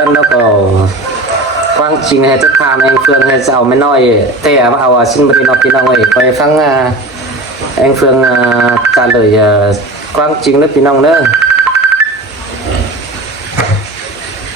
อนแล้วก็quang trình hay chất tham anh Phương hay giàu mới nói tè vào xin beri nộp tiền ông ấy coi phăng anh Phương trả lời quang trình lớp tiền ông nữa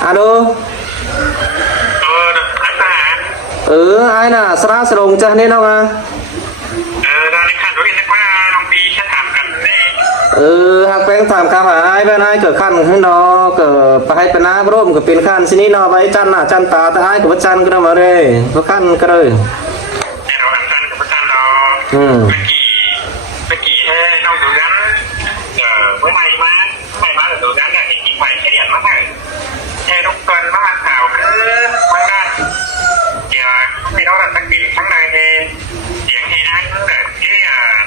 alo ai nè sao sao đồng cho nên không à hạcแป้งถามข้าวหายไปไหนเกิดขั้นให้นอเกิดไปให้เป็นน้าร่วมกับเป็นขั้นสินี้นอไปจันน่ะจันตาแต่ไอ้กับจันก็ได้มาเลยเพราะขั้นก็เลยเราทำจันกับจันเราเมื่อกี้ให้น้องดูกันเมื่อไหร่มาดูกันเนี่ยอีกไปแค่เดียวมาให้ทุกคนมาข่าวคือมันได้เดี๋ยวให้เราตัดสินข้างในเสียงให้ได้ตั้งแต่ที่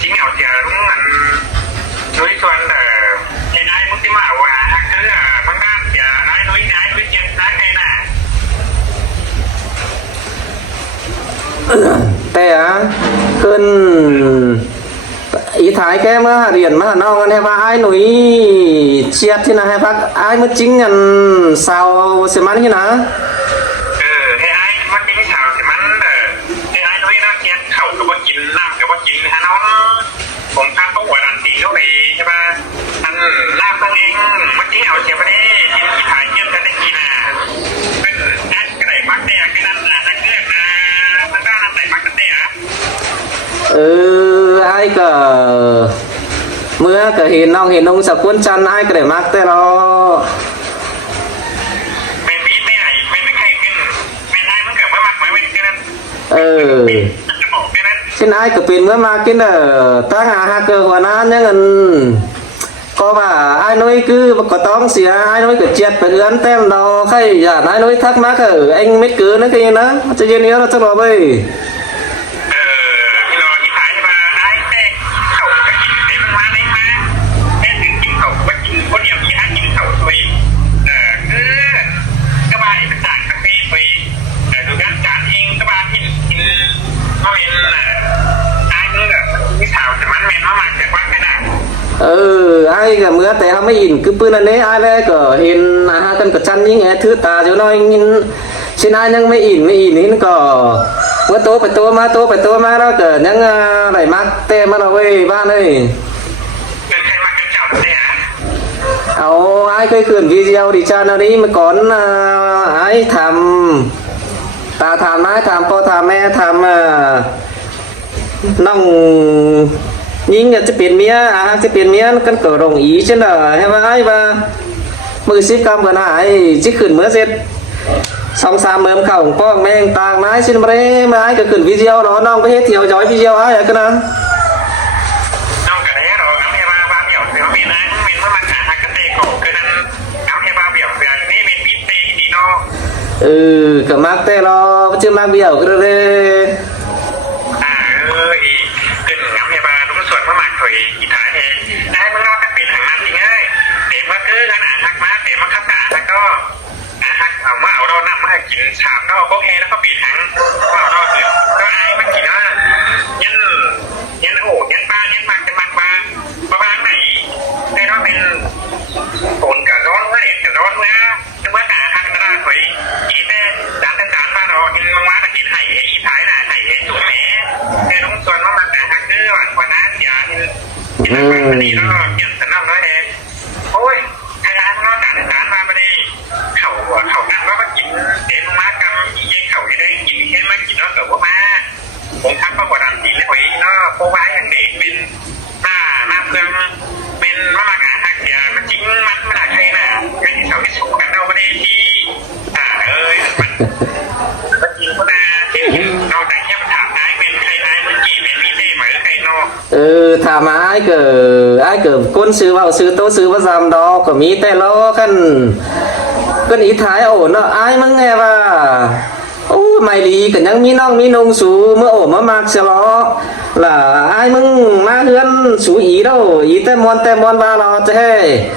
จริงเอาเสียรุ่งมันđối xuân hiện nay muốn tìm hiểu cứ bằng đan thì nói chuyện sáng đây nèแต่ขึ้นý thái cái mà điển mà nó ngon hay ba ai núi chiết thế nào hay bác ai mới chính nhận sao xem ăn như nào hay ai mới chính sao xem ăn hay ai núi nó chiết khẩu cái bát chín làm cái bát chín hay nóผมทำต้องหัวดันตีเข้าไปใช่ป่ะอันลากตัวเองเมื่อกี้เอาเชียร์ไปได้ทีที่ถ่ายเยี่ยมกันได้กี่นะเป็นแอดกระไรมักเตะกันนั่นนักเลือกนะมันได้นั่นไหนมักกันเตะai cả mưa cả hiền nông sập cuốn chăn ai cả để mắc thế nóเป็นวีเตะเป็นใครกินเป็นไอ้มันเกิดเมื่อมักไม่เป็นกันนั่นจะบอกเป็นนั่นxin ai cả pin mới mà cái là ta ngà hacker hòa nan nhá ngân có bà ai nói cứ có tóm xì ai nói cứ chết phải hướng tem nó khay giả ai nói thắc mắc ở anh mấy cứ nó kia nó cho nên nhớ nó cho nó bây ai cả mưaแต่เขาไม่อินคือปืนอันนี้aiเลยก็เห็นกันกับจันยิ่งไงถือตาอยู่น้อยยินชินaiยังไม่อินนี่ก็เมื่อโตไปโตมาแล้วเกิดยังไหลมักเต้มาเราเว้ยบ้านเลยเอาไอ้เคยขึ้นวิดีโอดิฉันอันนี้เมื่อก่อนไอ้ทำตาทำไม้ทำพ่อทำแม่ทำน้องnhưngจะเปลี่ยนเมียจะเปลี่ยนเมียกันเกิดรงอีใช่ไหมใช่ไหมไอ้บ้ามือซิกรรมกันหายจิขึ้นเมื่อเสร็จสองสามเมื่อเข่าของพ่อแม่ต่างไม้ชิ้นมาไอ้ก็ขึ้นวิดีโอเนาะน้องไปเฮ็ดเที่ยวจอยวิดีโอไอ้กันนะน้องกันได้หรอน้ำเฮบ้าเบี่ยวเดี๋ยวมีนะมีเมื่อมาหากระเตะโกคือนั้นน้ำเฮบ้าเบี่ยวเดี๋ยวนี่มีปีเตะดีเนาะก็มักเตะรอชื่อมักเบี่ยวกันเลยส่วนพระหมากถอยอีถ่ายเองได้เมื่อเราเป็นหางมันจริงเลยเด็กว่าคือขนาดหักมาเด็กมาขับกาแล้วก็หักเอามาเอาเรานำมากินฉาบเราพวกเฮแล้วก็ปีถังว่าเราคือก็ไอ้มันกินว่ายันโอ้ยันปลายันหมากจะหมากปลาประมาณไหนได้เราเป็นฝนกับร้อนเมื่อเด็กกับร้อนเมื่อจังหวะกาหักกระดาษถอยอีเต้จานจานมาเรากินมังว่ากินไห่อีถ่ายน่ะไห่จุ๋มแหมแต่ต้องส่วนว่ามันหักคือหวานกว่าน้าอย่ากินอะไรมาดีแล้วเกี่ยวสนับน้อยเองโอ้ยใครร้านก็จานมาพอดีเขานั่งแล้วก็กินเต็มมากำยี่เข่าได้กินแค่มากินแล้วเกิดว่ามาผมทักประวัติจริงเลยเนาะโปรไว้อย่างเด็กเป็นหน้าเพื่อนเป็นมะมากาทักอย่ามันจริงมันไม่ได้ใครน่ะไอ้ที่เขาไม่สู้กันเราพอดีที่มันจริงก็น่าเราแต่แค่ถามนายเป็นใครนายมันกี่เป็นมีเท่ไหมใครเนาะถามai cờ quân sư vào sư tô sư vào giảm đó có mỹ tè lo cần ý thái ổn nó ai mà nghe và mày đi cả những mi nông sú mưa ổn mà mặc xe lo là ai mừng má hươn sú ý đâu ý tè mòn ba lo thế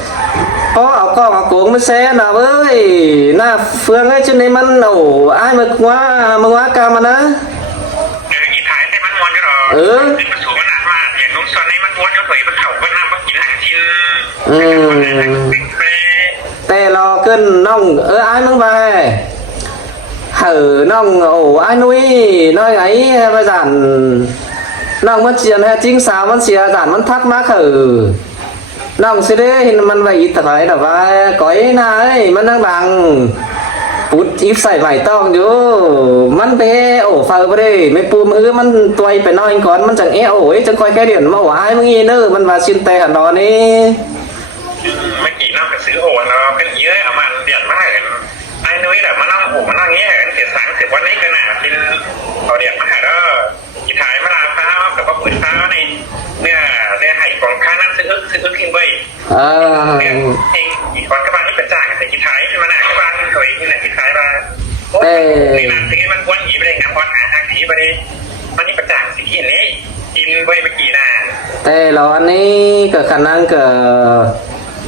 có ở cuống mới xe nào với na phương ấy trên đâyมันai mà quá cao mà nó ý thái tèมันมวนก็หรอมันสูงมันหนักมากอย่างน้องสอนในมันม้วนก็ถอยมันเข่าก็น้ำก็กินหางชิ้นแต่ lo cân nong ai mong về hở nong ổ ai nuôi nói ấy bây giờ nong mất chuyện hay chính sao mất xìa giản mất thắc mắc hở nong sẽ đấy mình vậy thật phải là vai có ấy này mình đang bằng út ítใส่ vải tông chứ mình bé ổ phở vào đây mấy pum mình tuay phải nói còn mình chẳng é ổ ấy chẳng coi cái điện mà ổ ai mới nghe nữa mình vào xin tè hẳn đó đi เมื่อกี้น้องกับซื้อโอนเราเป็นเยอะเอามาเดือดมาให้ไอ้นุ้ยแบบมานั่งโอ้มานั่งเงี้ยเสียสังเสียวันนี้กันนะกินเอาเดือดมาให้แล้วกีถ่ายมาลาฟ้ากับว่าปุ๋ยฟ้าในเนี่ยได้ให้ของค่านั่งซื้อขึ้นไปเองอีกคนกระบาลนี่เป็นจ่ายแต่กีถ่ายขึ้นมาหน้ากระบาลเคยนี่แหละกีถ่ายมาโอ้ยนานถึงมันวันหีไปเลยงานวันอาหีไปเลยมันนี่เป็นจ่ายสิ่งที่นี้กินไปเมื่อกี้นะแต่เราอันนี้ก็ขนาดก็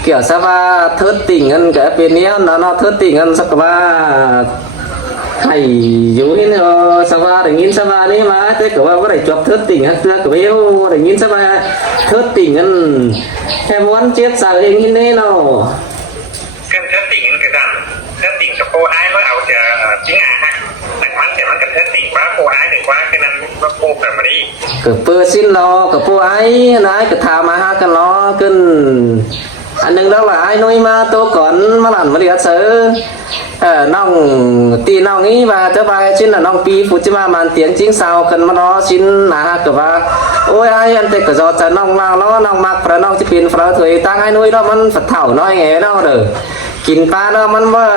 kiểu sao ba thớt tình ăn cái bênนี้nó thớt tình ăn sao ba hay dối nó sao ba để nhìn sao ba đấy mà thế cậu ba có thể chọc thớt tình hay chưa cậu béo để nhìn sao ba thớt tình ăn em muốn chết sao em nhìn đấy nào cái thớt tình cái rằng thớt tình cho cô ai mớiเอาจะchính à haมันกับเธอติ่งว่าโปไอ้หรือว่าคือนั้นว่าโปแบบนี้กับเปอร์ซินรอกับโปไอ้นะกับทามาหากันรอขึ้นอันนึงđó là ai nuôi mà tôi còn mà làm mà đi sớ nong tì nong ý và thứ ba chính là nong pi phụ chứ mà tiếng chính sao cần mà nó xin là cái ba ôi ai anh thấy cái giò chờ nong nào nó nong mặc phải nong chỉ pin phải thôi tăng ai nuôi đóมันphật thảo nói nghe đâu được กินปลาเนาะมันว่า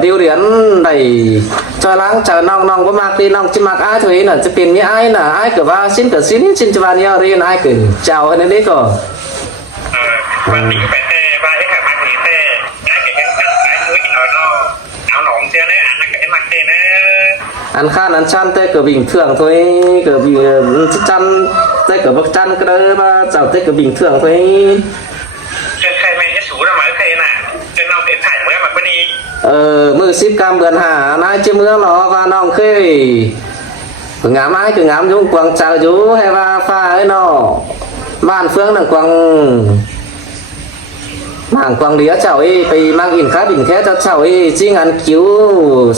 เดียวเหรียญได้จอยล้างเจอน้องก็มากตีน้องจะมากอ้ายถุยน่ะจะเป็นมีอ้ายน่ะอ้ายเกิดว่าสิ้นจะวันนี้เรียนอ้ายเกิดเจ้าอันนี้ก็วันนี้ไปเตะวันที่ขับมาถึงเตะอ้ายเกิดกันอ้ายถุยเอาหนองเจ้าเนี่ยอันนั้นก็มาเตะนะอันข้านั้นชั้นเตะเกิดบิ่งเถื่องถุยเกิดบิ่งชั้นเตะเกิดบักชั้นก็เลยว่าเจ้าเตะเกิดบิ่งเถื่องถุยจนใครไม่ให้สูดมาใครน่ะจนน้องเตะถ่ายเมื่อแบบนี้มือซิปกำเบือนหานายเชื่อเมื่อหรอว่าน้องเคยงามไม้คืองามยุ่งกวางเจ้าอยู่ให้ว่าฟ้าไอ้นอบ้านเฟืองหนังกวางมางกวางเลี้ยเจ้าไอ้ไปmangอินค้าบินแค่เจ้าไอ้จิ้งอันคิ้ว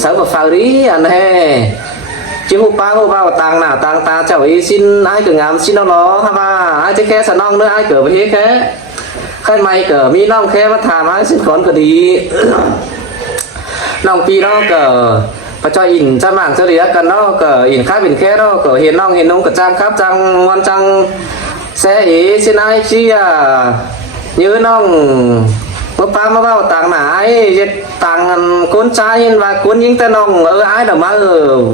สาวแบบฟ้าดีอันแห่จิ้งหูป้าหูเบาต่างหน้าต่างตาเจ้าไอ้สิ้นไอ้คืองามสิ้นน้องฮะว่าไอ้จะแค่สนองเนื้อไอ้เกิดไปแค่ใครไม่เกิดมีน้องแค่มาถามไอ้สิ้นขอนก็ดีน้องปีน้องก็พระเจ้าอินจะมั่งจะเรียกันน้องก็อินข้าบินแค่น้องก็เห็นน้องเห็นน้องก็จังครับจังวันจังแซ่เอ๋สินายชี้ยื้อน้องเมื่อป้ามาเบ้าต่างหนาไอ้เจ็ดต่างคนชายvàคนยิงแต่น้องไอ้เดี๋ยวมา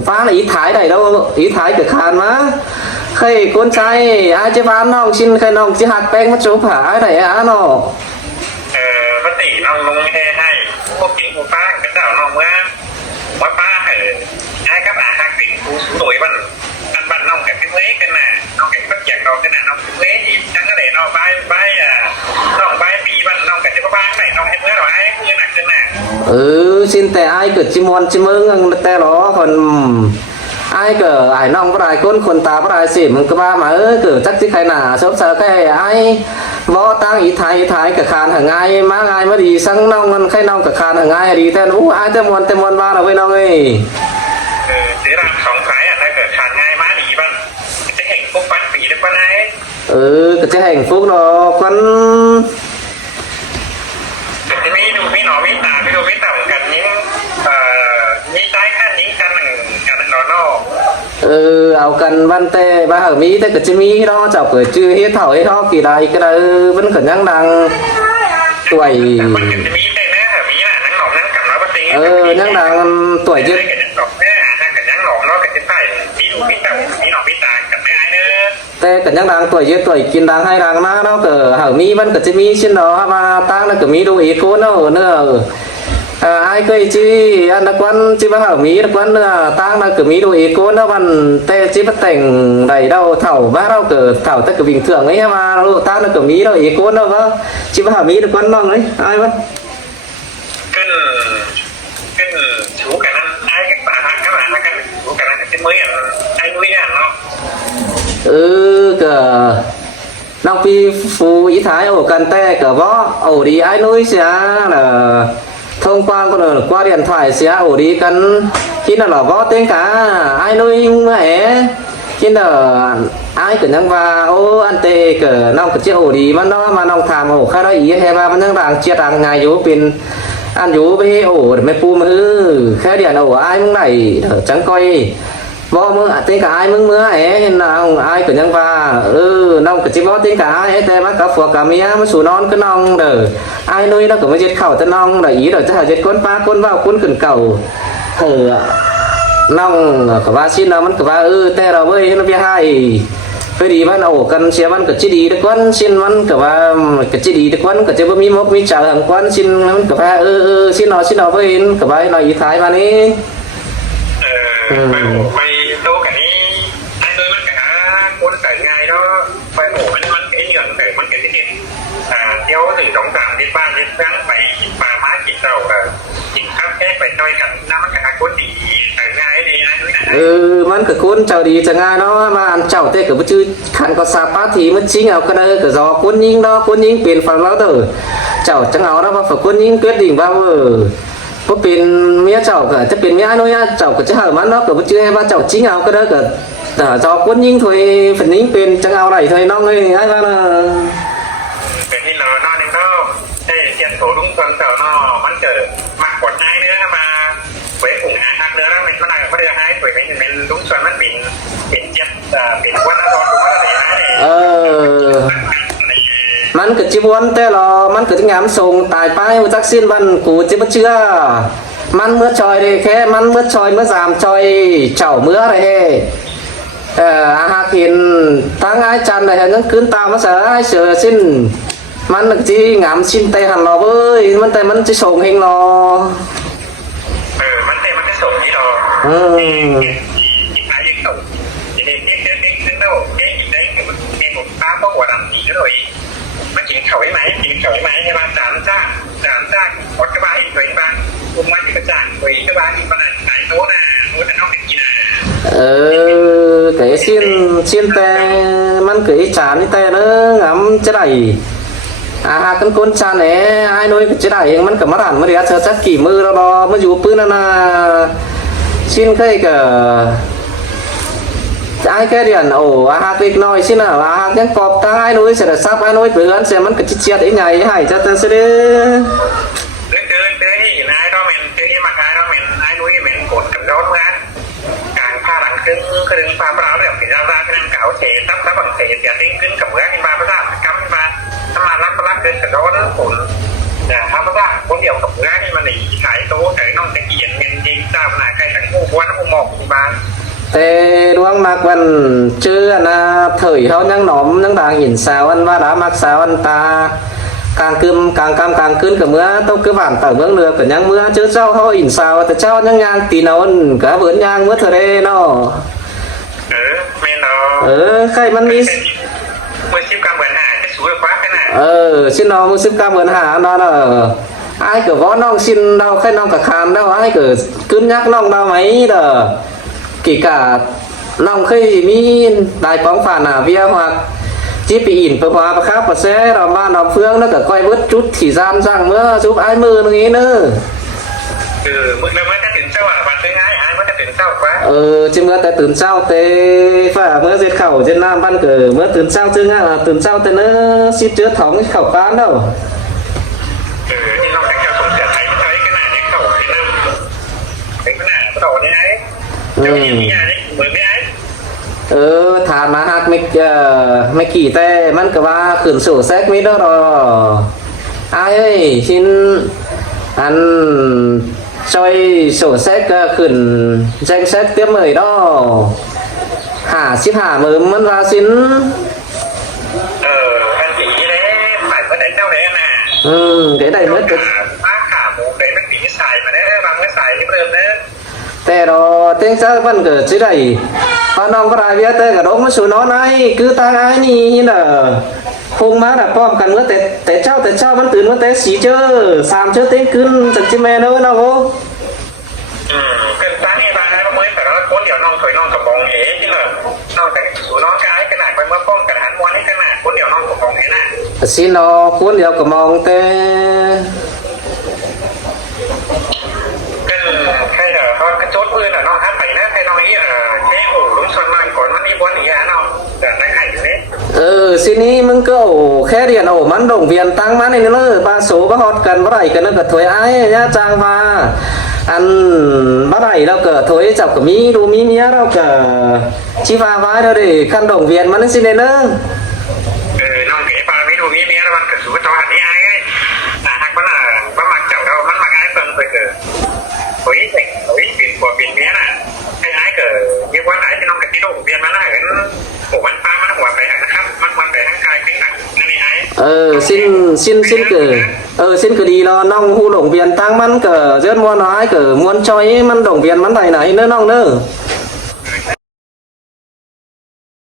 ฟ้าอีถ่ายได้đâuอีถ่ายเกิดขานมาใครคนชายไอ้เจ้าบ้านน้องชินใครน้องจะหักแป้งมาจูบหาไอ้ไหนอ่ะน้องปกติน้องลงให้พวกกินกูป้ากับเจ้าน้องเมื่อว่าป้าไอ้กับอาหักเป็นกูสวยบ้านน้องกับพี่เล็กกันน่ะน้องกับพี่แจกดอกกันน่ะน้องพี่เล็กจังก็เลยน้องใบน้องใบปีบ้านน้องกับเจ้าบ้านไหนน้องให้เมื่อหรอไอ้เมื่อหนักกันน่ะxinแต่ไอ้เกิดจิมวนจิมึงแต่หรอคนไอ้เกิดไอ้น้องบ่ได้คนตาบ่ได้สิมันก็บ้ามาเกิดจักที่ใครหนาชอบเจอแค่ไอ้บ่ตั้งอีถ่ายกับคานหางไงมาไงมาดีสั่งน้องมันใครน้องกับคานหางไงดีแต่นู้ไอ้แต่มวนบ้าเราไว้น้องเอ้ยซื้อรามสองสายถ้าเกิดคานง่ายมาดีบ้างจะแห่งฟุกฟันปีได้ป่ะไอ้ก็จะแห่งฟุกเนาะกันจะมีดูมีหนอมีตาดูมีตาเหมือนกันนิ้งมีใจขั้นนิ้งกันหนึ่งกันนอนเอากันวันแต่บ้าเหมีแต่ก็จะมีเนาะเจ้าเกิดชื่อเฮ็ดเถ่าเฮ็ดฮอกกี่ใดก็ได้มันก็ยังดังต่วยมันจะมีแต่เนื้อมีน่ะนั่งหนอมนั่งกับน้อยปะติงยังดังต่วยยึดกันยังหนอมเนาะกันจะใส่มีดูมีตามีหนอมมีตากันไม่ไอ้เนื้อแต่กันยังดังต่วยยึดต่วยกินดังให้ดังนะเนาะก็เหมีมันก็จะมีชิ้นเนาะมาตั้งแล้วก็มีดูอีกคนเนาะเนื้อai cười chi anh đã quan chi bắt hảo mỹ đã quan tang là cửa mỹ đồ ý cố nó văn tê chi bắt thành đầy đâu thảo bác đâu cửa thảo tất cả bình thường ấy mà nó tang là cửa mỹ đồ ý cố nó vâng chi bắt hảo mỹ đã quan non ấy ai vâng cái chú cả năm ai các bạn cái chú cả năm cái mới ai nuôi à nó cờน้องปีฟูอีท้ายโอ้กันแต่ก็บ่โอ้ดีไอ้นุ้ยเสียน่ะ thông qua con đường qua điện thoại sẽ ổ đi cắn khi nào là có tên cả ai nuôi mẹ khi nào ai cứ nhăng và ô anh tê cỡ nong cứ chiếc ổ đi mà nong thàm ổ khai đó ý hay ba nó đang chia đằng ngày yếu pin ăn yếu với ổ để mấy pu mà khai điện ổ ai mưng này chẳng coi bo mưa tên cả ai mưng mưa ấy nào ai cứ nhăng và nong cứ chỉ bo tên cả ai thế mà cả phù cả mía mà sù non cứ nong đờ ai nuôi nó cũng mới giết khẩu tên nong là ý rồi chắc là giết con pa con vào con cần cầu nong cả ba xin nóมันcả ba te rồi với nó bia haiไปดีบ้านเอากันเสียบ้านก็จะดีทุกวันสิ้นมันก็ว่าก็จะดีทุกวันก็จะบ่มีมกมีเจ้าหังควันสิ้นมันก็ว่าสิ้นเอาไปเห็นก็ว่าเราอีท้ายมานี้ไปโตกันนี้อันโดยมันก็หาคนใส่ง่ายเนาะไปโอ้มันไอ้เหยื่อแต่มันก็จะเห็นเที่ยวถึง2-3ที่บ้านที่ตั้งไปกินปลาม้ากินเต่ากินข้าวแค่ไปต่อยกันน้ำมันก็หาคนดีใส่ง่ายดีนะมันก็คนเจ้าดีจะง่ายเนาะมาอันเจ้าแต่ก็บ่ชื่อขันก็สาปาถีมันจริงเอาก็ได้ก็รอคนยิงเนาะคนยิงเปลี่ยนฝั่งเราเด้อเจ้าจังเอาแล้วว่าฝั่งคนยิงquyết địnhว่าบ่เป็นเมียเจ้าก็จะเป็นเมียน้อยเจ้าก็จะหามันเนาะก็บ่ชื่อให้ว่าเจ้าจริงเอาก็ได้ก็รอคนยิงthôi phầnยิงเป็นจังเอาได้thôiน้องเอ้ยไอ้ว่าน่ะเป็นที่เรานอนนึงก็ได้เทียนโถลุงคนเต่าเนาะมันเกิดมากกว่าง่ายเนื้อมาเว้ยผงอาหักเนื้อแล้วมันก็ได้ก็ได้ให้ป่วยเป็นลุงส่วนมันเป็นเจ็บเป็นวัดนอนวัดอะไรมันก็จิบวนแต่รอมันก็จะงามส่งตายไปจักสิ้นวันกูจะบ่เชื่อมันเมื่อชอยเลยแค่มันเมื่อชอยเมื่อสามชอยเจ้าเมื่อไรอาหากินทั้งไอ้จันเลยนั่นคืนตามมาเสือไอ้เสือสิ้นมันจีงามสิ้นเตะหันรอเว้ยมันแต่มันจะส่งเฮงรอมันแต่มันจะส่งที่รออีกหลายอย่างต่อเด็กนั่นเราเด็กอีกได้เด็กผมป้าพ่อหัวดำอีกเลยมันกินเขาไหมให้มาสามจ้าอดกระบาอีกเลยบ้างคุมไว้ที่กระจ่างคุยกระบาอีกขนาดไหนโน้ตแต่น้องเด็กกินcái xin tèมันcái chán tè nó ngắm chứ này cái con chán này ai nuôi chứ nàyมันcả mắt hẳn mới đi chắc kỳ mưa đó mới dù pư na xin cái ai cái điện cái nói xin nào cái cọp ta ai nuôi sẽ là sắp ai nuôi bữa ăn sẽมันcái chết ấy ngày hay cho ta sẽ điนี่นายเราเป็นที่มาการเราเป็นไอ้นุ้ยเป็นกดกับร้อนนะการพาหลังขึ้นพาเราเรื่องที่เราขึ้นเก่าเสียตั้งแต่บังเสียติ้งขึ้นกับเมื่อที่มาพระราชกรรมมาถ้ามารับเดินกับร้อนฝนแต่ถ้าพระราชคนเดียวกับเมื่อที่มันหนีขายโต๊ะแต่น้องตะเกียนเงินยิงเจ้าหน้าใครแต่งผู้ว่าน้ำหมอกที่บ้านแต่ดวงมากวันเชื่อนะเถยเขายังหนอมยังด่างหินสาวันว่าด่ามักสาวันตาcàng cơm càngขึ้นกับเมื่อต้องcứ bản tờเมื่อเรือกับยังเมื่อเชื่อเจ้าเขาอินสาวแต่เจ้ายังยางตีนอนcả vườnยางเมื่อเธอเด้เนาะไม่เนาะใครมันมีมือชิบกำเหมือนหาจะสวยกว่าขนาดxin nóมือชิบกำเหมือนหาnó ai cửa võ nong xin đâu khai nong cả khám đâu ai cửa cứng nhắc nong đâu mấy đờ kể cả nong khi mi đại bóng phản vía hoặc chỉ bị ỉn phở hóa và khác và sẽ là ba nó phương nó cả quay bớt chút thì gian rằng mới giúp ai mơ nó nghĩ nữa mới taตื่นเช้าอ่ะbạn tới ngay ai mới taตื่นเช้าquá chứ mới taตื่นเช้าtê phải mới diệt khẩu trên nam ban cử mớiตื่นเช้าchứ ngay làตื่นเช้าtê nó ship chứa thống khẩu bán đâu thì nó sẽ cho sùng sẽ thấy cái này để khẩu thì nam cái này bắt đầu như ấy cho nhìn nhà đấy mới biết ấy ถามมาหักไม่กี่แต่มันก็ว่าขืนสู่แซกมิดรอไอ้ชิ้นอันช่วยสู่แซกก็ขืนแจ้งแซกเตรียมเลยดอหามือมันว่าชิ้นอันสีนี้phải có đánh đâu đấy nè cái này mới được baขาหมูđấyมันbịใส่มาได้บางไม่ใส่ที่เดิมเด้แต่รอเต้งซะมันเกิดสิได้พอน้องก็ได้เวียแต่กับน้องมาสู่น้องไอ้คือตาไอ้นี่น่ะคงมาแบบพร้อมกันเมื่อแต่เช้ามันตื่นเมื่อแต่สีเจอ3 เต้งขึ้นจากจิแม่เนอะน้องโอ้เกินตานี่ตาไอ้เมื่อแต่ละคนเดี๋ยวน้องถอยน้องกับบองเอ๋ที่เหรอน้องแต่สู่น้องกายขนาดไปเมื่อป้องกันหันวันให้ขนาดคนเดี๋ยวน้องกับบองเอ๋น่ะสิน้องคนเดียวก็มองแต่ ปืนอ่ะน้องฮัทไปนะแต่น้องนี้แค่โอ้ลุงส่วนมากก่อนมันมีบอลอย่างเงี้ยน้องแต่ในไข่เนี่ย สินี้มึงก็แค่เรียนมันดงเวียนตั้งมาในนี้เลยบาโซบาฮอดกันบ่ไรกันแล้วก็ถอยไอ้ย่าจางมาอันบ่ไรแล้วก็ถอยจับก็มีดูมีเมียแล้วก็ชีฟ้าไว้แล้วดิคันดงเวียนมันสิเนเนอ น้องเก๋ปลาไม่ดูมีเมียแล้วมันกระสุนจอหันนี้ไอ้หักมันมันมักเจ้าเรามันมักไอ้เพิ่งไปเกิดเฮ้ยเด็กเฮ้ยเป็นผัวเป็นเมียน่ะไอ้ไอ้เกิดยี่วันไหนที่น้องกระติโดเปลี่ยนมาหน้าเห็นหัวมันปลามันหัวไปนะครับมันไปทั้งกายทั้งหนังนั่นไอ้สิ้นเกิดสิ้นก็ดีแล้วน้องฮู้ดงเวียนตั้งมันก็เกิดมวนน้อยเกิดมวนจอยมันดงเวียนมันไหนเน้อน้องเน้อ